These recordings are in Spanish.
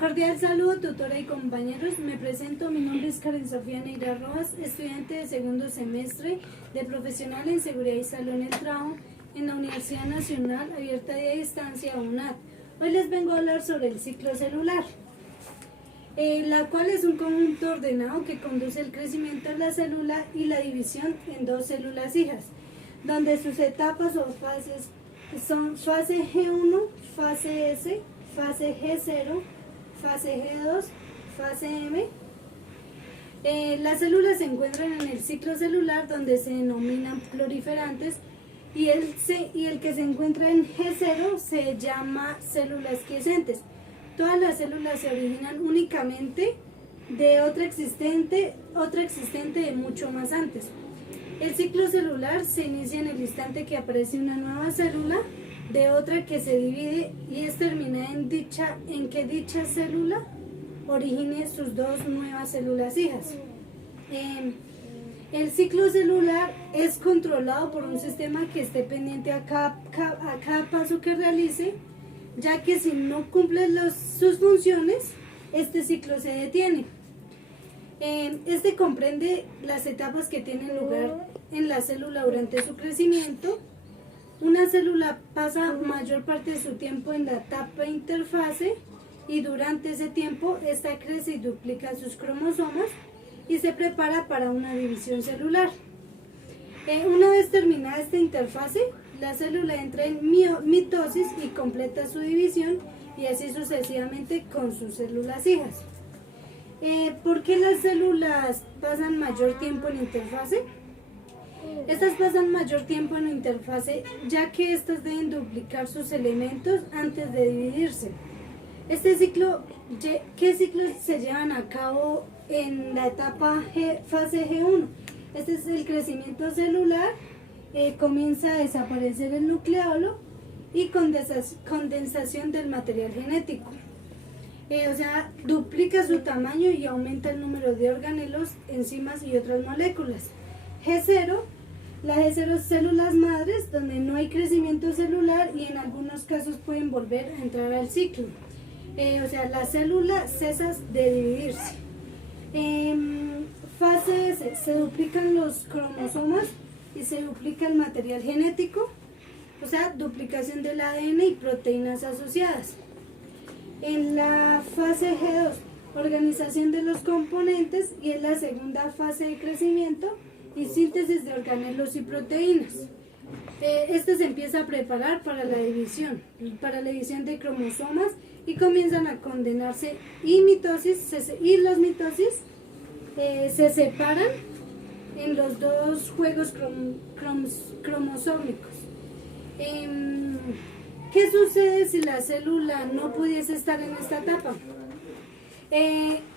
Cordial saludo, tutora y compañeros. Me presento, mi nombre es Karen Sofía Neira Rojas, estudiante de segundo semestre de Profesional en Seguridad y Salud en el Trabajo en la Universidad Nacional Abierta de Distancia, UNAD. Hoy les vengo a hablar sobre el ciclo celular, la cual es un conjunto ordenado que conduce el crecimiento de la célula y la división en dos células hijas, donde sus etapas o fases son fase G1, fase S, fase G0, fase G2, fase M. Las células se encuentran en el ciclo celular, donde se denominan proliferantes, y el que se encuentra en G0 se llama células quiescentes. Todas las células se originan únicamente de otra existente de mucho más antes. El ciclo celular se inicia en el instante que aparece una nueva célula de otra que se divide y es terminada en que dicha célula origine sus dos nuevas células hijas. El ciclo celular es controlado por un sistema que esté pendiente a cada paso que realice, ya que si no cumple sus funciones, este ciclo se detiene. Este comprende las etapas que tienen lugar en la célula durante su crecimiento. Una célula pasa mayor parte de su tiempo en la etapa interfase y durante ese tiempo esta crece y duplica sus cromosomas y se prepara para una división celular. Una vez terminada esta interfase, la célula entra en mitosis y completa su división, y así sucesivamente con sus células hijas. ¿Por qué las células pasan mayor tiempo en interfase? Estas pasan mayor tiempo en la interfase, ya que estas deben duplicar sus elementos antes de dividirse. ¿Qué ciclos se llevan a cabo en la etapa fase G1? Este es el crecimiento celular, comienza a desaparecer el nucleolo y condensación del material genético. O sea, duplica su tamaño y aumenta el número de organelos, enzimas y otras moléculas. G0, la G0 células madres, donde no hay crecimiento celular y en algunos casos pueden volver a entrar al ciclo. O sea, la célula cesa de dividirse. Fase S, se duplican los cromosomas y se duplica el material genético, o sea, duplicación del ADN y proteínas asociadas. En la fase G2, organización de los componentes, y es la segunda fase de crecimiento y síntesis de organelos y proteínas. Esta se empieza a preparar para la división de cromosomas y comienzan a condenarse y los mitosis se separan en los dos juegos cromosómicos. ¿Qué sucede si la célula no pudiese estar en esta etapa?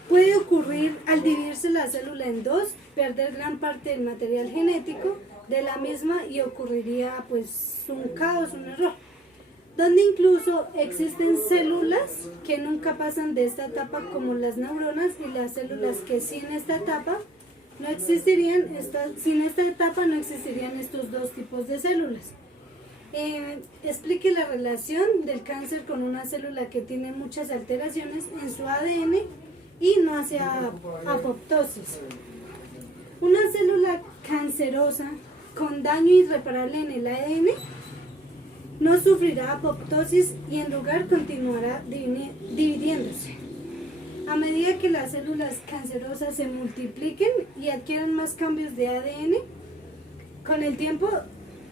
Puede ocurrir al dividirse la célula en dos, perder gran parte del material genético de la misma y ocurriría pues un caos, un error, donde incluso existen células que nunca pasan de esta etapa, como las neuronas, y las células que sin esta etapa no existirían, sin esta etapa no existirían estos dos tipos de células. Explique la relación del cáncer con una célula que tiene muchas alteraciones en su ADN y no hace apoptosis. Una célula cancerosa con daño irreparable en el ADN no sufrirá apoptosis y en lugar continuará dividiéndose. A medida que las células cancerosas se multipliquen y adquieran más cambios de ADN, con el tiempo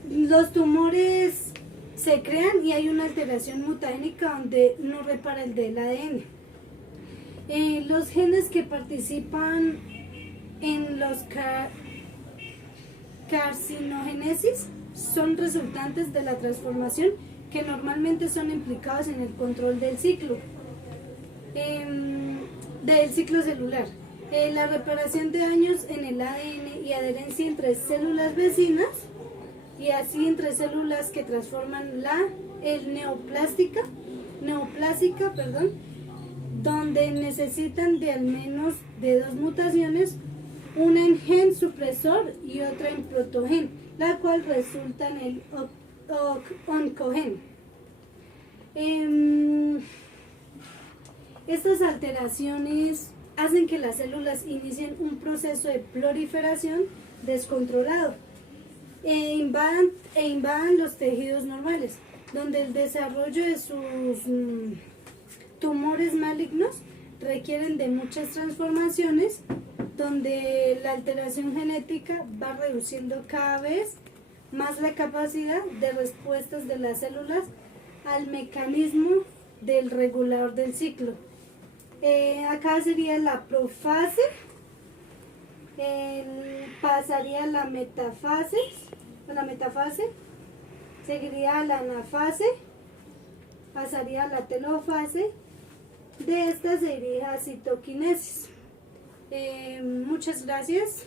los tumores se crean y hay una alteración mutagénica donde no repara el del ADN. Los genes que participan en los carcinogénesis son resultantes de la transformación que normalmente son implicados en el control del ciclo celular. La reparación de daños en el ADN y adherencia entre células vecinas, y así entre células que transforman el neoplásica, donde necesitan de al menos de dos mutaciones, una en gen supresor y otra en protogen, la cual resulta en el oncogen. Estas alteraciones hacen que las células inicien un proceso de proliferación descontrolado invadan los tejidos normales, donde el desarrollo de sus tumores malignos requieren de muchas transformaciones, donde la alteración genética va reduciendo cada vez más la capacidad de respuestas de las células al mecanismo del regulador del ciclo. Acá sería la profase, pasaría la metafase, seguiría la anafase, pasaría la telofase, de esta se iría a citoquinesis. Muchas gracias.